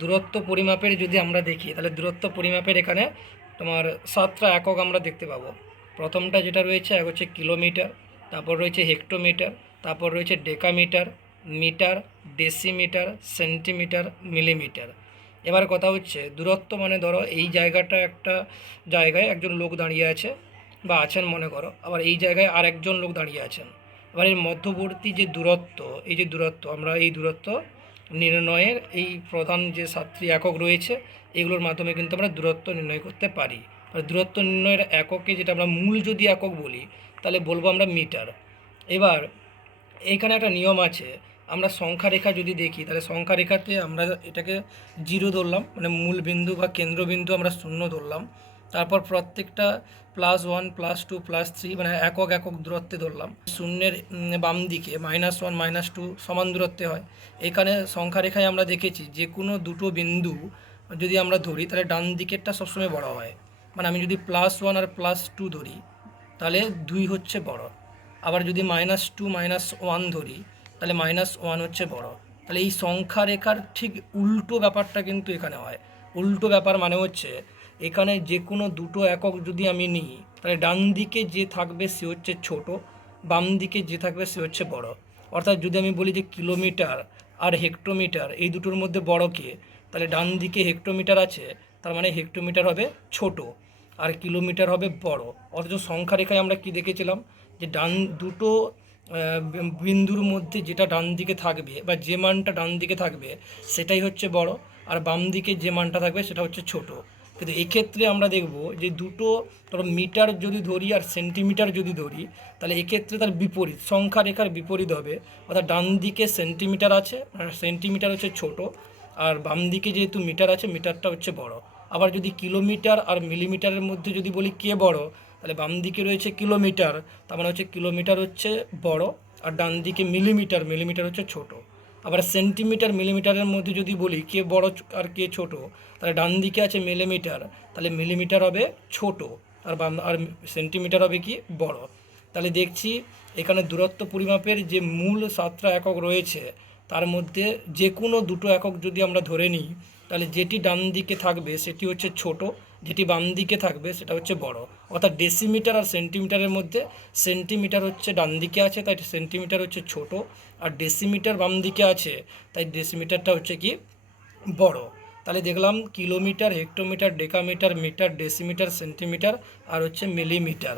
দূরত্ব পরিমাপের যদি আমরা দেখি তাহলে দূরত্ব পরিমাপের এখানে তোমার 7টা একক আমরা দেখতে পাবো। প্রথমটা যেটা রয়েছে এক হচ্ছে কিলোমিটার, তারপর রয়েছে হেক্টোমিটার, তারপর রয়েছে decametre, metre, decimetre, centimetre, millimetre. এবার কথা হচ্ছে দূরত্ব মানে ধরো এই জায়গাটা একটা জায়গায় একজন লোক দাঁড়িয়ে আছে বা আছেন মনে করো, আবার এই জায়গায় আর একজন লোক দাঁড়িয়ে আছেন। এবার এর মধ্যবর্তী যে দূরত্ব, এই যে দূরত্ব আমরা এই দূরত্ব নির্ণয়ের এই প্রধান যে 7টি একক রয়েছে এগুলোর মাধ্যমে কিন্তু আমরা দূরত্ব নির্ণয় করতে পারি। আর দূরত্ব নির্ণয়ের এককে যেটা আমরা মূল যদি একক বলি তাহলে বলবো আমরা মিটার। এবার এইখানে একটা নিয়ম আছে, আমরা সংখ্যা রেখা যদি দেখি তাহলে সংখ্যা রেখাতে আমরা এটাকে 0 ধরলাম, মানে মূল বিন্দু বা কেন্দ্রবিন্দু আমরা 0 ধরলাম। তারপর প্রত্যেকটা +1 +2 +3 মানে একক একক দূরত্বে ধরলাম। শূন্যের বাম দিকে -1 -2 সমান দূরত্বে হয়। এখানে সংখ্যা রেখায় আমরা দেখেছি যে কোনো দুটো বিন্দু যদি আমরা ধরি তাহলে ডান দিকেরটা সবসময় বড় হয়। মানে আমি যদি +1 আর +2 ধরি তাহলে 2 হচ্ছে বড়। আবার যদি -2 -1 ধরি তাহলে -1 হচ্ছে বড়। তাহলে এই সংখ্যা রেখার ঠিক উল্টো ব্যাপারটা কিন্তু এখানে হয়। উল্টো ব্যাপার মানে হচ্ছে এখানে যে কোনো দুটো একক যদি আমি নিই তাহলে ডান দিকে যে থাকবে সে হচ্ছে ছোট, বাম দিকে যে থাকবে সে হচ্ছে বড়। অর্থাৎ যদি আমি বলি যে কিলোমিটার আর হেক্টোমিটার এই দুটোর মধ্যে বড় কে, তাহলে ডান দিকে হেক্টোমিটার আছে, তার মানে হেক্টোমিটার হবে ছোট আর কিলোমিটার হবে বড়। অথচ সংখ্যা রেখায় আমরা কি দেখেছিলাম যে ডান দুটো বিন্দুর মধ্যে যেটা ডান দিকে থাকবে বা যে মানটা ডান দিকে থাকবে সেটাই হচ্ছে বড়, আর বাম দিকে যে মানটা থাকবে সেটা হচ্ছে ছোট। কিন্তু এক্ষেত্রে আমরা দেখব যে দুটো ধরো মিটার যদি ধরি আর সেন্টিমিটার যদি ধরি তাহলে এক্ষেত্রে তার বিপরীত, সংখ্যা রেখার বিপরীত হবে। অর্থাৎ ডান দিকে সেন্টিমিটার আছে, সেন্টিমিটার হচ্ছে ছোট, আর বাম দিকে যেহেতু মিটার আছে মিটারটা হচ্ছে বড়। আবার যদি কিলোমিটার আর মিলিমিটারের মধ্যে যদি বলি কে বড়, তাহলে বাম দিকে রয়েছে কিলোমিটার, তার মানে হচ্ছে কিলোমিটার হচ্ছে বড়, আর ডান দিকে মিলিমিটার, মিলিমিটার হচ্ছে ছোট। আবার সেন্টিমিটার মিলিমিটারের মধ্যে যদি বলি কে বড় আর কে ছোট, তাহলে ডান দিকে আছে মিলিমিটার, তাহলে মিলিমিটার হবে ছোট, আর আর সেন্টিমিটার হবে কি বড়। তাহলে দেখছি এখানে দূরত্ব পরিমাপের যে মূল 7টা একক রয়েছে তার মধ্যে যে কোনো দুটো একক যদি আমরা ধরে নিই তাহলে যেটি ডান দিকে থাকবে সেটি হচ্ছে ছোট, যেটি বাম দিকে থাকবে সেটা হচ্ছে বড়। অর্থাৎ ডেসিমিটার আর সেন্টিমিটারের মধ্যে সেন্টিমিটার হচ্ছে ডান দিকে আছে তাই সেন্টিমিটার হচ্ছে ছোট, আর ডেসিমিটার বাম দিকে আছে তাই ডেসিমিটারটা হচ্ছে কি বড়। তাহলে দেখলাম kilometre, hectometre, decametre, metre, decimetre, centimetre আর হচ্ছে মিলিমিটার।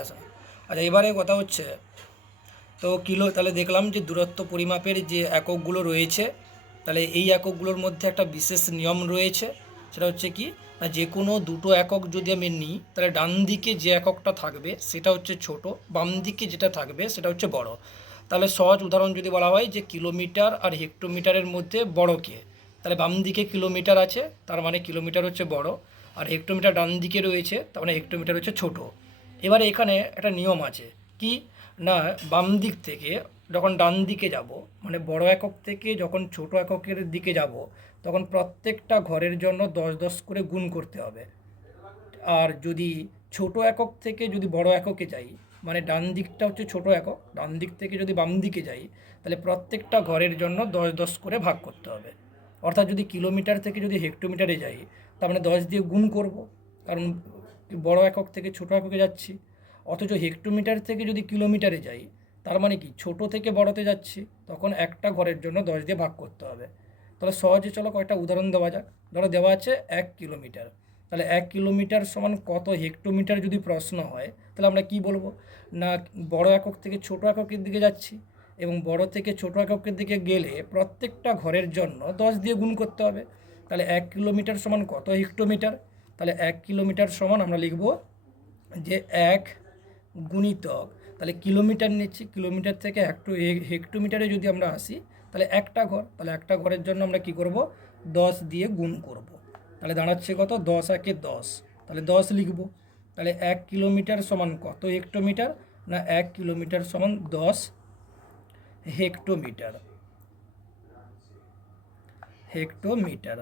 আচ্ছা, এবারে কথা হচ্ছে তো তাহলে দেখলাম যে দূরত্ব পরিমাপের যে এককগুলো রয়েছে তাহলে এই এককগুলোর মধ্যে একটা বিশেষ নিয়ম রয়েছে। সেটা হচ্ছে কি না, যে কোনো দুটো একক যদি আমি নিই তাহলে ডান দিকে যে এককটা থাকবে সেটা হচ্ছে ছোট, বাম দিকে যেটা থাকবে সেটা হচ্ছে বড়। তাহলে সহজ উদাহরণ যদি বলা হয় যে কিলোমিটার আর হেক্টোমিটারের মধ্যে বড় কে, তাহলে বাম দিকে কিলোমিটার আছে তার মানে কিলোমিটার হচ্ছে বড়, আর হেক্টোমিটার ডান দিকে রয়েছে তার মানে হেক্টোমিটার হচ্ছে ছোট। এবারে এখানে একটা নিয়ম আছে কি না, বাম দিক থেকে যখন ডান দিকে যাব মানে বড় একক থেকে যখন ছোট এককের দিকে যাব তখন প্রত্যেকটা ঘরের জন্য 10 10 করে গুণ করতে হবে। আর যদি ছোট একক থেকে যদি বড় এককে যাই মানে ডান দিকটা হচ্ছে ছোট একক, ডান দিক থেকে যদি বাম দিকে যাই তাহলে প্রত্যেকটা ঘরের জন্য 10 10 করে ভাগ করতে হবে। অর্থাৎ যদি কিলোমিটার থেকে যদি হেক্টোমিটারে যাই তার মানে 10 দিয়ে গুণ করব, কারণ বড় একক থেকে ছোট এককে যাচ্ছি। অথচ হেক্টোমিটার থেকে যদি কিলোমিটারে যাই তার মানে কি ছোট থেকে বড়তে যাচ্ছি, তখন একটা ঘরের জন্য 10 দিয়ে ভাগ করতে হবে। তাহলে সহজে চলো কয়েকটা উদাহরণ দেওয়া যাক। ধরো দেওয়া আছে 1 কিলোমিটার, তাহলে 1 কিলোমিটার সমান কত হেক্টোমিটার যদি প্রশ্ন হয় তাহলে আমরা কি বলবো না, বড় একক থেকে ছোট এককের দিকে যাচ্ছি এবং বড় থেকে ছোট এককের দিকে গেলে প্রত্যেকটা ঘরের জন্য 10 দিয়ে গুণ করতে হবে। তাহলে 1 কিলোমিটার সমান কত হেক্টোমিটার, তাহলে 1 কিলোমিটার সমান আমরা লিখব যে 1 গুণিতক, তাহলে কিলোমিটার নিচ্ছি, কিলোমিটার থেকে হেক্টোমিটারে যদি আমরা আসি তাহলে একটা ঘর, তাহলে একটা ঘরের জন্য আমরা কি করব 10 দিয়ে গুণ করব। তাহলে দাঁড়াচ্ছে কত 10 একে 10, তাহলে 10 লিখব। তাহলে 1 কিলোমিটার সমান কত হেক্টোমিটার, না 1 কিলোমিটার সমান 10 হেক্টোমিটার। হেক্টোমিটার।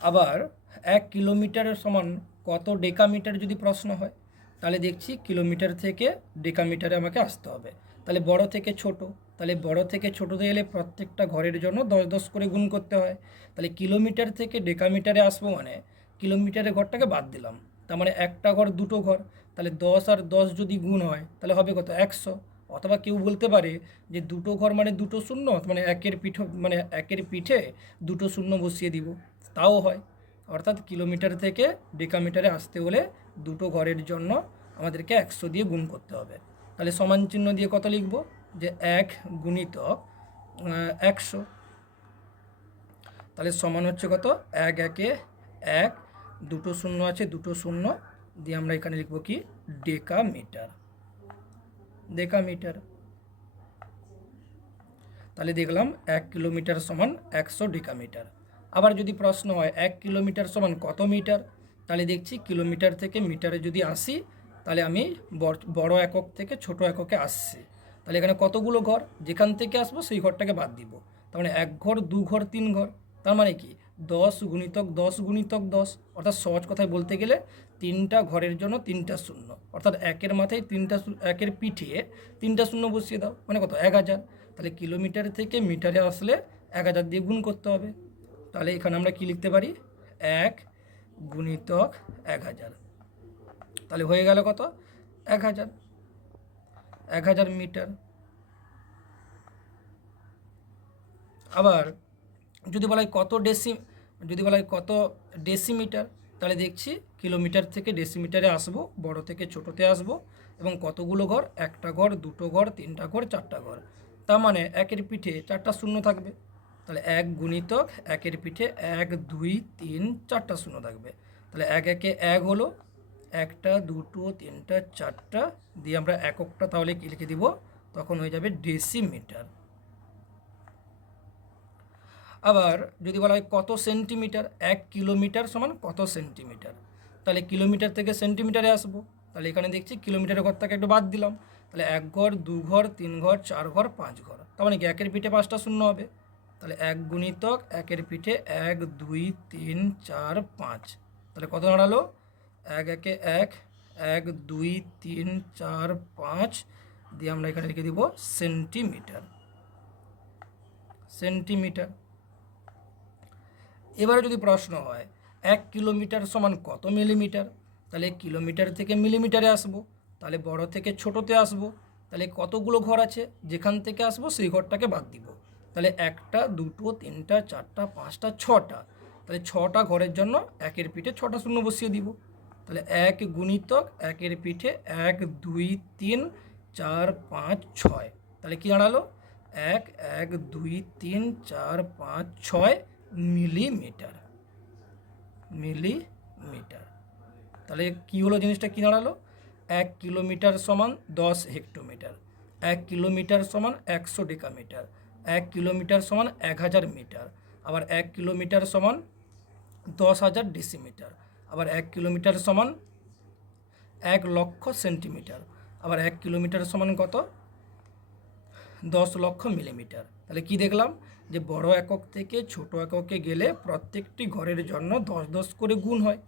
আবার 1 কিলোমিটারের সমান কত ডেকামিটার যদি প্রশ্ন হয় তাহলে দেখছি কিলোমিটার থেকে ডেকামিটারে আমাকে আসতে হবে। তাহলে বড় থেকে ছোট, তাহলে বড় থেকে ছোটোতে এলে প্রত্যেকটা ঘরের জন্য 10 10 করে গুণ করতে হয়। তাহলে কিলোমিটার থেকে ডেকামিটারে আসবো মানে কিলোমিটারের ঘরটাকে বাদ দিলাম, তার মানে একটা ঘর দুটো ঘর, তাহলে 10 আর 10 যদি গুণ হয় তাহলে হবে কত 100। অথবা কেউ বলতে পারে যে দুটো ঘর মানে দুটো শূন্য, মানে একের পিঠে দুটো শূন্য বসিয়ে দিব, তাও হয়। অর্থাৎ কিলোমিটার থেকে ডেকামিটারে আসতে হলে দুটো ঘরের জন্য আমাদেরকে 100 দিয়ে গুণ করতে হবে। তাহলে সমান চিহ্ন দিয়ে কত লিখব, যে 1 গুণিতক 100, তাহলে সমান হচ্ছে কত 1 একে 1, দুটো শূন্য আছে দুটো শূন্য দিয়ে আমরা এখানে লিখব কি ডেকামিটার। ডেকামিটার, তাহলে দেখলাম 1 কিলোমিটার সমান 100 ডেকামিটার। আবার যদি প্রশ্ন হয় 1 কিলোমিটার সমান কত মিটার, তাহলে দেখছি কিলোমিটার থেকে মিটারে যদি আসি তাহলে আমি বড় একক থেকে ছোট এককে আসছি। তাহলে এখানে কতগুলো ঘর, যেখান থেকে আসবো সেই ঘরটাকে বাদ দিব। তার মানে 1 ঘর 2 ঘর 3 ঘর, তার মানে কি 10 গুণিতক 10 গুণিতক 10, অর্থাৎ সহজ কথায় বলতে গেলে 3টা ঘরের জন্য 3টা শূন্য, অর্থাৎ একের মাথায় 3টা, একের পিঠে 3টা শূন্য বসিয়ে দাও, মানে কত 1000। তাহলে কিলোমিটার থেকে মিটারে আসলে 1000 দিয়ে গুণ করতে হবে। তাহলে এখানে আমরা কি লিখতে পারি 1 গুণিতক 1000, তাহলে হয়ে গেল কত 1000, 1000 মিটার। আবার যদি বলা হয় কত ডেসিমিটার, তাহলে দেখছি কিলোমিটার থেকে ডেসিমিটারে আসবো, বড় থেকে ছোটোতে আসবো, এবং কতগুলো ঘর, একটা ঘর দুটো ঘর 3টা ঘর 4টা ঘর, তার মানে একের পিঠে 4টা শূন্য থাকবে। তাহলে 1 গুণিতক একের পিঠে 1 2 3 4টা শূন্য থাকবে। তাহলে 1 একে 1 হলো, একটা দুটো তিনটা 4টা দিয়ে আমরা এককটা তাহলে কি লিখে দিব, তখন হয়ে যাবে ডেসিমিটার। আবার যদি বলা হয় কত সেন্টিমিটার, 1 কিলোমিটার সমান কত সেন্টিমিটার, তাহলে কিলোমিটার থেকে সেন্টিমিটারে আসবো। তাহলে এখানে দেখছি কিলোমিটারের ঘরটাকে একটু বাদ দিলাম, তাহলে 1 ঘর 2 ঘর 3 ঘর 4 ঘর 5 ঘর, তার মানে কি একের পিঠে 5টা শূন্য হবে। তাহলে 1 গুণিতক একের পিঠে 1 2 3 4 5, তাহলে কত দাঁড়ালো 1 একে 1, 1 2 3 4 5 দিয়ে আমরা এখানে লিখে দিব সেন্টিমিটার। সেন্টিমিটার। এবারে যদি প্রশ্ন হয় 1 কিলোমিটার সমান কত মিলিমিটার, তাহলে কিলোমিটার থেকে মিলিমিটারে আসবো, তাহলে বড় থেকে ছোটোতে আসবো, তাহলে কতগুলো ঘর আছে যেখান থেকে আসবো সেই ঘরটাকে বাদ দিব। তাহলে একটা দুটো তিনটা 4টা 5টা 6টা, তাহলে 6টা ঘরের জন্য একের পিঠে 6টা শূন্য বসিয়ে দিব। তাহলে 1 গুণিতক একের পিঠে 1 2 3 4 5 6, তাহলে কি দাঁড়ালো 1 1 2 3 4 5 6 মিলিমিটার। মিলিমিটার, তাহলে কি হলো জিনিসটা, কি দাঁড়ালো 1 কিলোমিটার সমান 10 হেক্টোমিটার, 1 কিলোমিটার সমান 100 ডেকামিটার, 1 কিলোমিটার সমান 1000 মিটার, আবার 1 কিলোমিটার সমান 10,000 ডেসিমিটার, আবার 1 কিলোমিটার সমান 1 লক্ষ সেন্টিমিটার, আবার 1 কিলোমিটার সমান কত 10 লক্ষ মিলিমিটার। তাহলে কি দেখলাম, যে বড় একক থেকে ছোট এককে গেলে প্রত্যেকটি ঘরের জন্য 10 10 করে গুণ হয়।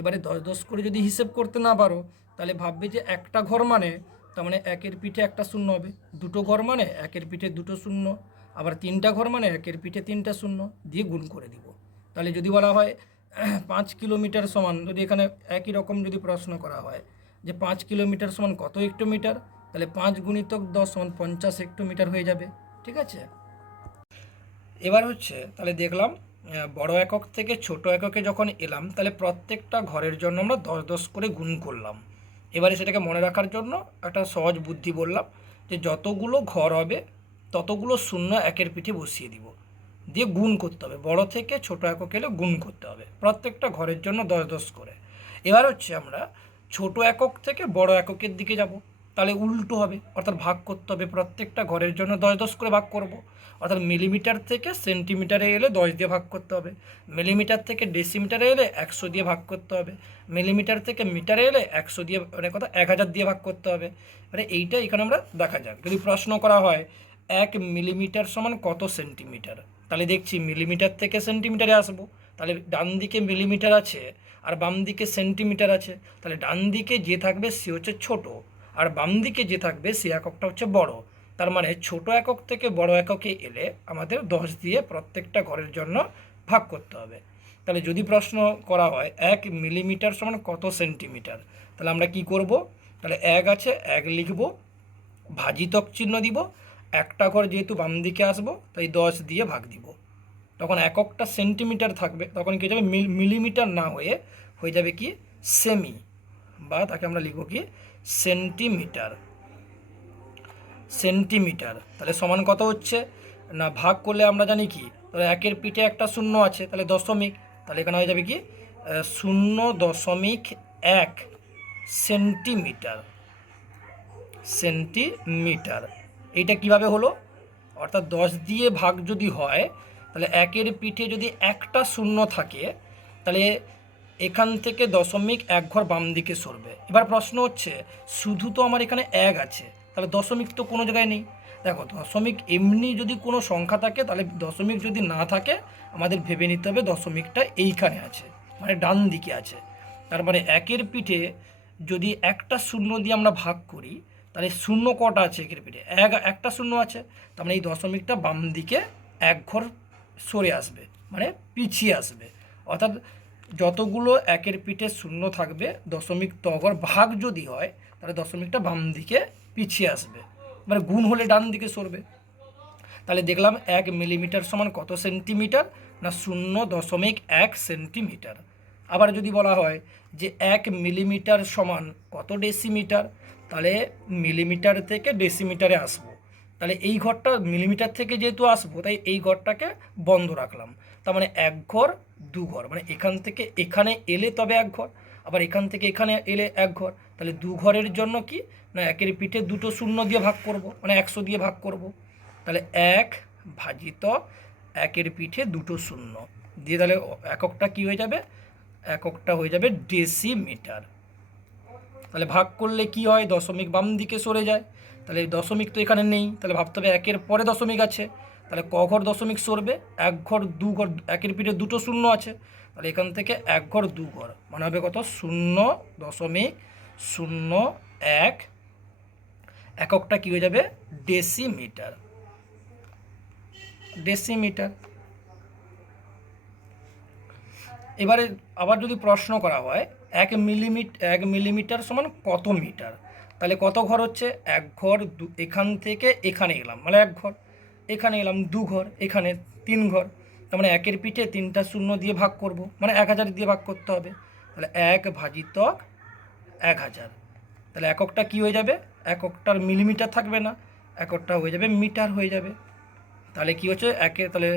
এবারে 10 10 করে যদি হিসেব করতে না পারো তাহলে ভাববে যে একটা ঘর মানে, তার মানে একের পিঠে একটা শূন্য হবে, দুটো ঘর মানে একের পিঠে দুটো শূন্য, আবার 3টা ঘর মানে একের পিঠে 3টা শূন্য দিয়ে গুণ করে দিব। তাহলে যদি বলা হয় 5 কিলোমিটার সমান, যদি এখানে একই রকম যদি প্রশ্ন করা হয় যে 5 কিলোমিটার সমান কত হেক্টোমিটার, তাহলে 5 গুণিতক 10 সমান 50 হেক্টোমিটার হয়ে যাবে। ঠিক আছে, এবার হচ্ছে তাহলে দেখলাম বড় একক থেকে ছোট এককে যখন এলাম তাহলে প্রত্যেকটা ঘরের জন্য আমরা 10 10 করে গুণ করলাম। এবারে সেটাকে মনে রাখার জন্য একটা সহজ বুদ্ধি বললাম, যে যতগুলো ঘর হবে ততগুলো শূন্য একের পিঠে বসিয়ে দিব, দিয়ে গুণ করতে হবে, বড় থেকে ছোট একক এলে গুণ করতে হবে প্রত্যেকটা ঘরের জন্য 10 10 করে। এবার হচ্ছে আমরা ছোট একক থেকে বড় এককের দিকে যাব, তাহলে উল্টো হবে, অর্থাৎ ভাগ করতে হবে, প্রত্যেকটা ঘরের জন্য 10 10 করে ভাগ করব। অর্থাৎ মিলিমিটার থেকে সেন্টিমিটারে এলে 10 দিয়ে ভাগ করতে হবে, মিলিমিটার থেকে ডেসিমিটারে এলে 100 দিয়ে ভাগ করতে হবে, মিলিমিটার থেকে মিটারে এলে 100 দিয়ে, মানে কত 1000 দিয়ে ভাগ করতে হবে। মানে এইটা এখানে আমরা দেখা যাক, যদি প্রশ্ন করা হয় 1 মিলিমিটার সমান কত সেন্টিমিটার, তাহলে দেখছি মিলিমিটার থেকে সেন্টিমিটারে আসবো, তাহলে ডান দিকে মিলিমিটার আছে আর বাম দিকে সেন্টিমিটার আছে, তাহলে ডান দিকে যে থাকবে সে হচ্ছে ছোট আর বাম দিকে যে থাকবে সে এককটা হচ্ছে বড়। তার মানে ছোট একক থেকে বড় এককে এলে আমাদের 10 দিয়ে প্রত্যেকটা ঘরের জন্য ভাগ করতে হবে। তাহলে যদি প্রশ্ন করা হয় 1 মিলিমিটার সমান কত সেন্টিমিটার, তাহলে আমরা কি করব, তাহলে 1 আছে 1 লিখব, ভাজিতক চিহ্ন দিব, একটা ঘর যেহেতু বাম দিকে আসবো তাই 10 দিয়ে ভাগ দিব। তখন এককটা সেন্টিমিটার থাকবে, তখন কি হয়ে যাবে মিলিমিটার না হয়ে যাবে কি সেমি, বা তাকে আমরা লিখব কি সেন্টিমিটার। সেন্টিমিটার তাহলে সমান কত হচ্ছে না, ভাগ করলে আমরা জানি কি, তাহলে একের পিঠে একটা শূন্য আছে তাহলে দশমিক, তাহলে এখানে হয়ে যাবে কি 0.1 সেন্টিমিটার। সেন্টিমিটার এইটা কিভাবে হলো, অর্থাৎ 10 দিয়ে ভাগ যদি হয় তাহলে একের পিঠে যদি একটা শূন্য থাকে তাহলে এখান থেকে 0.1 ঘর বাম দিকে সরবে। এবার প্রশ্ন হচ্ছে শুধু তো আমার এখানে 1 আছে, তাহলে দশমিক তো কোনো জায়গায় নেই। দেখো দশমিক এমনি যদি কোনো সংখ্যা থাকে তাহলে দশমিক যদি না থাকে আমাদের ভেবে নিতে হবে দশমিকটা এইখানে আছে, মানে ডান দিকে আছে। তার মানে একের পিঠে যদি একটা শূন্য দিয়ে আমরা ভাগ করি তাহলে শূন্য কটা আছে একের পিঠে, একটা শূন্য আছে, তার মানে এই দশমিকটা বাম দিকে 1 ঘর সরে আসবে, মানে পিছিয়ে আসবে। অর্থাৎ যতগুলো একের পিঠে শূন্য থাকবে দশমিক তঘর ভাগ যদি হয় তাহলে দশমিকটা বাম দিকে পিছিয়ে আসবে, মানে গুণ হলে ডান দিকে সরবে। তাহলে দেখলাম 1 মিলিমিটার সমান কত সেন্টিমিটার, না 0.1 সেন্টিমিটার। আবার যদি বলা হয় যে 1 মিলিমিটার সমান কত ডেসিমিটার, তাহলে মিলিমিটার থেকে ডেসিমিটারে আসবো, তাহলে এই ঘরটা মিলিমিটার থেকে যেহেতু আসবো তাই এই ঘরটাকে বন্ধ রাখলাম। তার মানে 1 ঘর 2 ঘর, মানে এখান থেকে এখানে এলে তবে 1 ঘর, আবার এখান থেকে এখানে এলে 1 ঘর, তাহলে 2 ঘরের জন্য কি না একের পিঠে দুটো শূন্য দিয়ে ভাগ করব, মানে 100 দিয়ে ভাগ করব। তাহলে 1 ভাজিত একের পিঠে দুটো শূন্য দিয়ে তাহলে এককটা কি হয়ে যাবে, এককটা হয়ে যাবে ডেসিমিটার। তাহলে ভাগ করলে কি হয়, দশমিক বাম দিকে সরে যায়, তাহলে দশমিক তো এখানে নেই, তাহলে ভাবতে হবে একের পরে দশমিক আছে, তাহলে ক ঘর দশমিক সরবে, 1 ঘর 2 ঘর, একের পিঠে দুটো শূন্য আছে, তাহলে এখান থেকে 1 ঘর 2 ঘর মানে হবে কত 0.01, এককটা কি হয়ে যাবে ডেসিমিটার। ডেসিমিটার। এবারে আবার যদি প্রশ্ন করা হয় 1 মিলিমিটার সমান কত মিটার, তাহলে কত ঘর হচ্ছে 1 ঘর, এখান থেকে এখানে এলাম মানে 1 ঘর, এখানে এলাম 2 ঘর, এখানে 3 ঘর, তার মানে একের পিঠে 3টা শূন্য দিয়ে ভাগ করব, মানে 1000 দিয়ে ভাগ করতে হবে, তাহলে 1 ভাজিত 1000, তাহলে এককটা কি হয়ে যাবে, এককটার মিলিমিটার থাকবে না, এককটা হয়ে যাবে মিটার হয়ে যাবে। তাহলে কি হচ্ছে তাহলে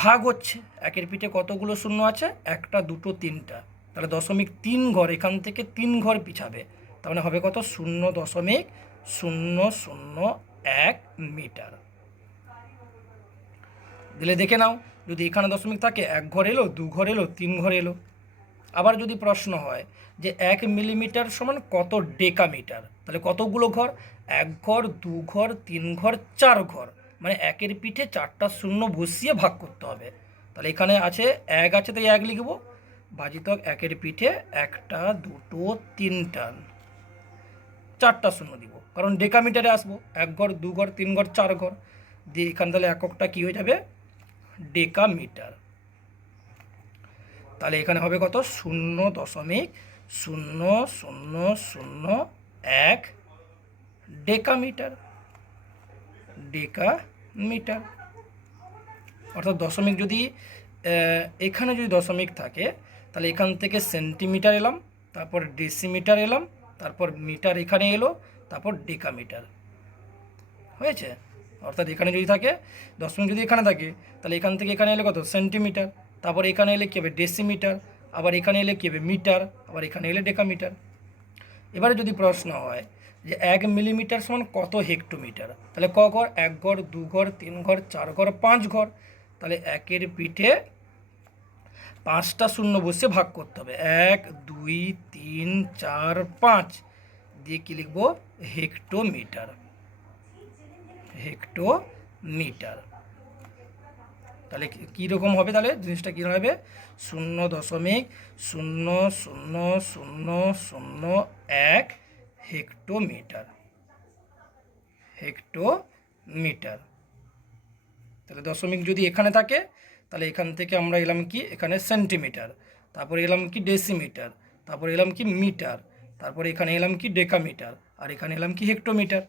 ভাগ হচ্ছে একের পিঠে কতগুলো শূন্য আছে, 1টা 2টো 3টা, তাহলে 0.3 ঘর এখান থেকে 3 ঘর পিছাবে, তার মানে হবে কত 0.001 মিটার। দিলে দেখে নাও যদি এখানে দশমিক থাকে 1 ঘর এলো, 2 ঘর এলো, 3 ঘর এলো। আবার যদি প্রশ্ন হয় যে 1 মিলিমিটার সমান কত ডেকামিটার, তাহলে কতগুলো ঘর, 1 ঘর 2 ঘর 3 ঘর 4 ঘর, মানে একের পিঠে 4টা শূন্য বসিয়ে ভাগ করতে হবে। তাহলে এখানে আছে 1 আছে তাই 1 লিখব, ভাজিতক একের পিঠে 1টা 2টো 3টা 4টা শূন্য দিব, কারণ ডেকামিটারে আসবো, 1 ঘর 2 ঘর 3 ঘর 4 ঘর দিয়ে এখানে তাহলে এককটা কী হয়ে যাবে ডেকামিটার। তাহলে এখানে হবে কত 0.0001 ডেকামিটার। ডেকামিটার অর্থাৎ দশমিক যদি এখানে যদি দশমিক থাকে তাহলে এখান থেকে সেন্টিমিটার এলাম, তারপর ডেসিমিটার এলাম, তারপর মিটার এখানে এলো, তারপর ডেকামিটার হয়েছে। অর্থাৎ এখানে যদি থাকে দশমিক যদি এখানে থাকে তাহলে এখান থেকে এখানে এলে কত সেন্টিমিটার, তারপর এখানে এলে কী হবে ডেসিমিটার, আবার এখানে এলে কী হবে মিটার, আবার এখানে এলে ডেকামিটার। এবারে যদি প্রশ্ন হয় যে 1 মিলিমিটার সমান কত হেক্টোমিটার, তাহলে ক ঘর, 1 ঘর 2 ঘর 3 ঘর 4 ঘর 5 ঘর, তাহলে একের পিঠে 5টা শূন্য বসে ভাগ করতে হবে, 1 2 3 4 5 দিয়ে কী লিখবো হেক্টোমিটার। হেক্টোমিটার। তাহলে কীরকম হবে, তাহলে জিনিসটা কী হবে 0.00001 হেক্টোমিটার। হেক্টোমিটার। মিটার। তাহলে দশমিক যদি এখানে থাকে তাহলে এখান থেকে আমরা এলাম কি এখানে সেন্টিমিটার, তারপরে এলাম কি ডেসিমিটার, তারপরে এলাম কি মিটার, তারপরে এখানে এলাম কি ডেকামিটার, আর এখানে এলাম কি হেক্টোমিটার।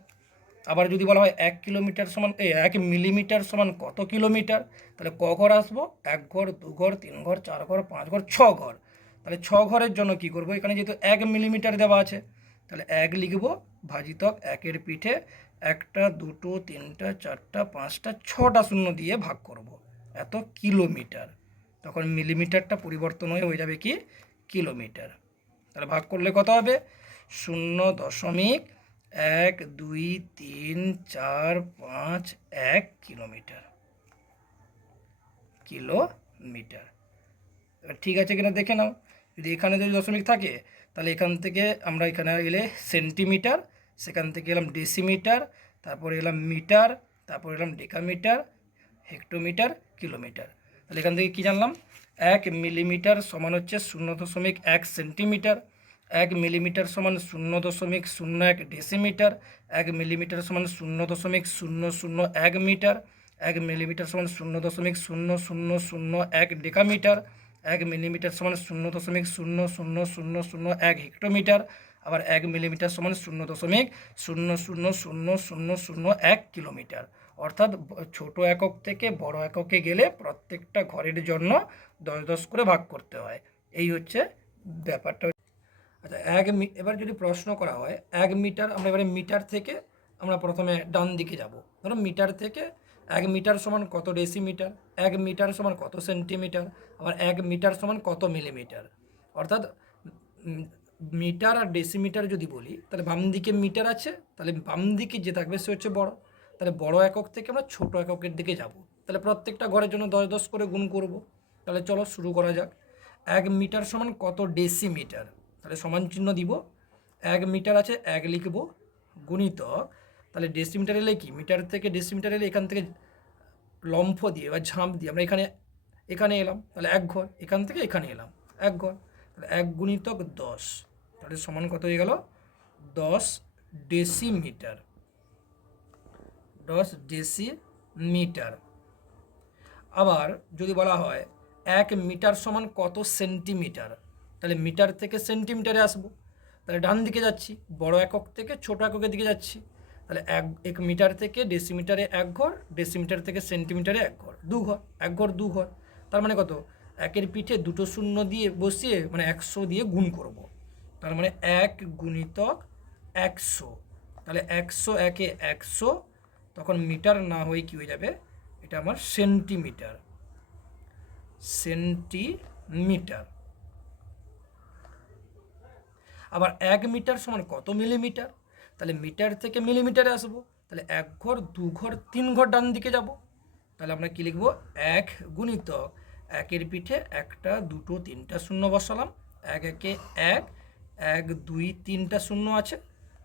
আবার যদি বলা হয় 1 কিলোমিটার সমান 1 মিলিমিটার সমান কত কিলোমিটার, তাহলে ক ঘর আসবো, 1 ঘর, 2 ঘর, 3 ঘর, 4 ঘর, 5 ঘর, 6 ঘর। তাহলে 6 ঘরের জন্য কি করব, এখানে যেহেতু 1 মিলিমিটার দেওয়া আছে তাহলে 1 লিখব, ভাজিতক 1-এর পিঠে 1টা 2টো 3টা 4টা 5টা 6টা শূন্য দিয়ে ভাগ করব, এত কিলোমিটার। তখন মিলিমিটারটা পরিবর্তন হয়ে যাবে কি কিলোমিটার। তাহলে ভাগ করলে কত হবে, 0.12345 কিলোমিটার। কিলোমিটার। এবার ঠিক আছে কিনা দেখে নাও, যদি এখানে যদি দশমিক থাকে তাহলে এখান থেকে আমরা এখানে এলে সেন্টিমিটার, সেখান থেকে এলাম ডেসিমিটার, তারপরে এলাম মিটার, তারপর এলাম ডেকামিটার, হেক্টোমিটার, কিলোমিটার। তাহলে এখান থেকে কী জানলাম, 1 মিলিমিটার সমান হচ্ছে 0.1 সেন্টিমিটার, 1 মিলিমিটার সমান 0.01 ডেসিমিটার, 1 মিলিমিটার সমান 0.001 মিটার, 1 মিলিমিটার সমান 0.0001 ডেকামিটার, 1 মিলিমিটার সমান 0.00001 হেক্টোমিটার, আবার 1 মিলিমিটার সমান 0.00001 কিলোমিটার। অর্থাৎ ছোট একক থেকে বড় এককে গেলে প্রত্যেকটা ঘরের জন্য 10 করে ভাগ করতে হয়। এই হচ্ছে ব্যাপারটা। আচ্ছা, এবার যদি প্রশ্ন করা হয় 1 মিটার, আমরা এবারে মিটার থেকে আমরা প্রথমে ডান দিকে যাব। ধরো মিটার থেকে 1 মিটার সমান কত ডেসিমিটার, 1 মিটার সমান কত সেন্টিমিটার, আবার 1 মিটার সমান কত মিলিমিটার। অর্থাৎ মিটার আর ডেসিমিটার যদি বলি তাহলে বাম দিকে মিটার আছে, তাহলে বাম দিকে যে থাকবে সে হচ্ছে বড়। তাহলে বড় একক থেকে আমরা ছোট এককের দিকে যাব। তাহলে প্রত্যেকটা ঘরের জন্য 10 করে গুণ করব। তাহলে চলো শুরু করা যাক। 1 মিটার সমান কত ডেসিমিটার, তাহলে সমান চিহ্ন দিব, 1 মিটার আছে 1 লিখব, গুণিতক, তাহলে ডেসিমিটার এলে কি, মিটার থেকে ডেসিমিটার এলে এখান থেকে লম্ফ দিয়ে বা ঝাঁপ দিয়ে আমরা এখানে এলাম, তাহলে 1 ঘর, এখান থেকে এখানে এলাম 1 ঘর, তাহলে 1 × 10, তাহলে সমান কত হয়ে গেল 10 ডেসিমিটার। 10 ডেসিমিটার। আবার যদি বলা হয় 1 মিটার সমান কত সেন্টিমিটার, তাহলে মিটার থেকে সেন্টিমিটারে আসবো, তাহলে ডান দিকে যাচ্ছি, বড় একক থেকে ছোট এককের দিকে যাচ্ছি। তাহলে 1 মিটার থেকে ডেসিমিটারে 1 ঘর, ডেসিমিটার থেকে সেন্টিমিটারে 1 ঘর, 2 ঘর, 1 ঘর 2 ঘর। তার মানে কত, 1-এর পিঠে 2টো শূন্য দিয়ে বসিয়ে মানে 100 দিয়ে গুণ করব। তার মানে 1 গুণিতক 100, তাহলে 100 1-এ 100, তখন মিটার না হয়ে কী হয়ে যাবে, এটা আমার সেন্টিমিটার। সেন্টিমিটার। আবার 1 মিটার সমান কত মিলিমিটার, তাহলে মিটার থেকে মিলিমিটারে আসবো, তাহলে 1 ঘর 2 ঘর 3 ঘর ডান দিকে যাব। তাহলে আমরা কি লিখবো, 1 গুণিতক 1-এর পিঠে 1টা 2টো 3টা শূন্য বসালাম, 1-একে 1, 1 2 3টা শূন্য আছে,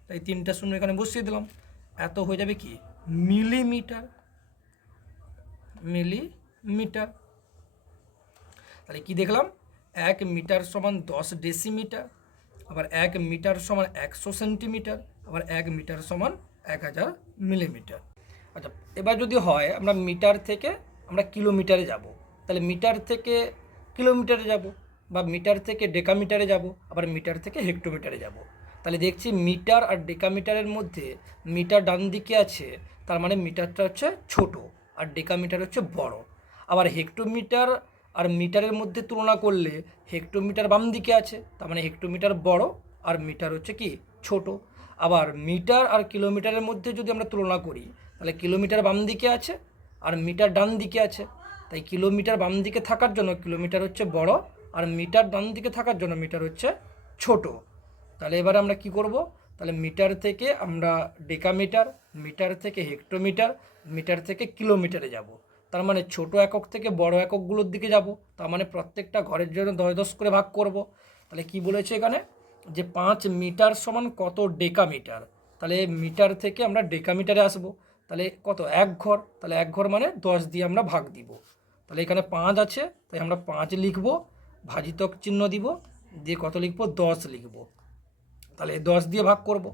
তাই 3টা শূন্য এখানে বসিয়ে দিলাম, এত হয়ে যাবে কি মিলিমিটার। মিলিমিটার। তাহলে কি দেখলাম, 1 মিটার সমান 10 ডেসিমিটার, আবার 1 মিটার সমান 100 সেন্টিমিটার, আবার 1 মিটার সমান 1000 মিলিমিটার। আচ্ছা, এবার যদি হয় আমরা মিটার থেকে আমরা কিলোমিটারে যাব, তাহলে মিটার থেকে কিলোমিটারে যাব, বা মিটার থেকে ডেকামিটারে যাব, আবার মিটার থেকে হেক্টোমিটারে যাব। তাহলে দেখছি মিটার আর ডেকামিটারের মধ্যে মিটার ডান দিকে আছে, তার মানে মিটারটা হচ্ছে ছোট আর ডেকামিটার হচ্ছে বড়। আবার হেক্টোমিটার আর মিটারের মধ্যে তুলনা করলে হেক্টোমিটার বাম দিকে আছে, তার মানে হেক্টোমিটার বড় আর মিটার হচ্ছে কি ছোট। আবার মিটার আর কিলোমিটারের মধ্যে যদি আমরা তুলনা করি তাহলে কিলোমিটার বাম দিকে আছে আর মিটার ডান দিকে আছে, তাই কিলোমিটার বাম দিকে থাকার জন্য কিলোমিটার হচ্ছে বড় আর মিটার ডান দিকে থাকার জন্য মিটার হচ্ছে ছোট। তাহলে এবার আমরা কি করব, তাহলে মিটার থেকে আমরা ডেকামিটার, মিটার থেকে হেক্টোমিটার, মিটার থেকে কিলোমিটারে যাব। তার মানে ছোট একক থেকে বড় এককগুলোর দিকে যাব, তার মানে প্রত্যেকটা ঘরের জন্য 10 করে ভাগ করব। তাহলে কি বলেছে এখানে, যে 5 মিটার সমান কত ডেকামিটার, তাহলে মিটার থেকে আমরা ডেকামিটারে আসব, তাহলে কত 1 ঘর, তাহলে 1 ঘর মানে 10 দিয়ে আমরা ভাগ দিব। তাহলে এখানে 5 আছে, তাই আমরা 5 লিখব, ভাজিতক চিহ্ন দিব, দিয়ে কত লিখব 10 লিখব। তাহলে 10 দিয়ে ভাগ করব,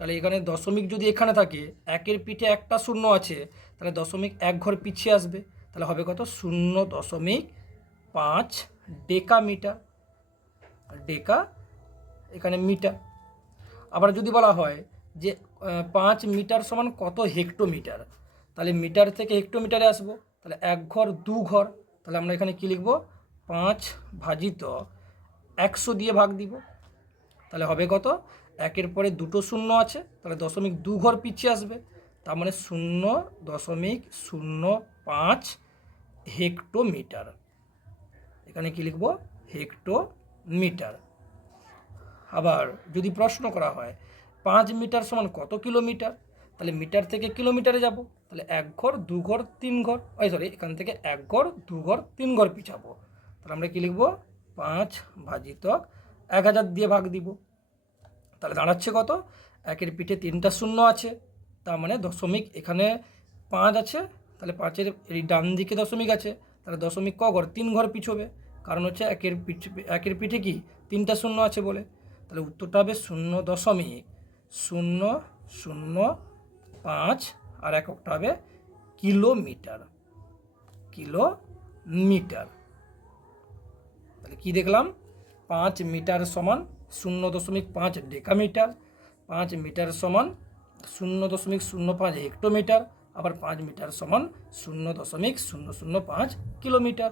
তাহলে এখানে দশমিক যদি এখানে থাকে, একের পিঠে একটা শূন্য আছে, তাহলে দশমিক এক ঘর পিছিয়ে আসবে, তাহলে হবে কত 0.5 ডেকামিটার। ডেকা এখানে মিটার। আবার যদি বলা হয় যে 5 মিটার সমান কত হেক্টোমিটার, তাহলে মিটার থেকে হেক্টোমিটারে আসবো, তাহলে এক ঘর দু ঘর, তাহলে আমরা এখানে কী লিখব 5 ভাজিত 100 দিয়ে ভাগ দিব, তাহলে হবে কত, একের পরে দুটো শূন্য আছে, তাহলে দশমিক দু ঘর পিছিয়ে আসবে, তার মানে 0.05 হেক্টোমিটার। এখানে কি লিখব হেক্টোমিটার। আবার যদি প্রশ্ন করা হয় 5 মিটার সমান কত কিলোমিটার, তাহলে মিটার থেকে কিলোমিটারে যাব, তাহলে এক ঘর দু ঘর তিন ঘর, এখান থেকে এক ঘর দু ঘর তিন ঘর পিছাবো, তাহলে আমরা কী লিখব 5 ভাজিত 1000 দিয়ে ভাগ দিব, তাহলে দাঁড়াচ্ছে কত, একের পিঠে তিনটা শূন্য আছে, তার মানে দশমিক এখানে 5 আছে, তাহলে 5-এর এই ডান দিকে দশমিক আছে, তাহলে দশমিক ক ঘর তিন ঘর পিছবে, কারণ হচ্ছে একের পিঠে কি তিনটা শূন্য আছে বলে, তাহলে উত্তরটা হবে 0.005 আর এককটা হবে কিলোমিটার। কিলোমিটার। তাহলে কী দেখলাম, 5 মিটার সমান 0.5 ডেকামিটার, 5 মিটার সমান 0.005 হেক্টোমিটার, আবার 5 মিটার সমান 0.005 কিলোমিটার।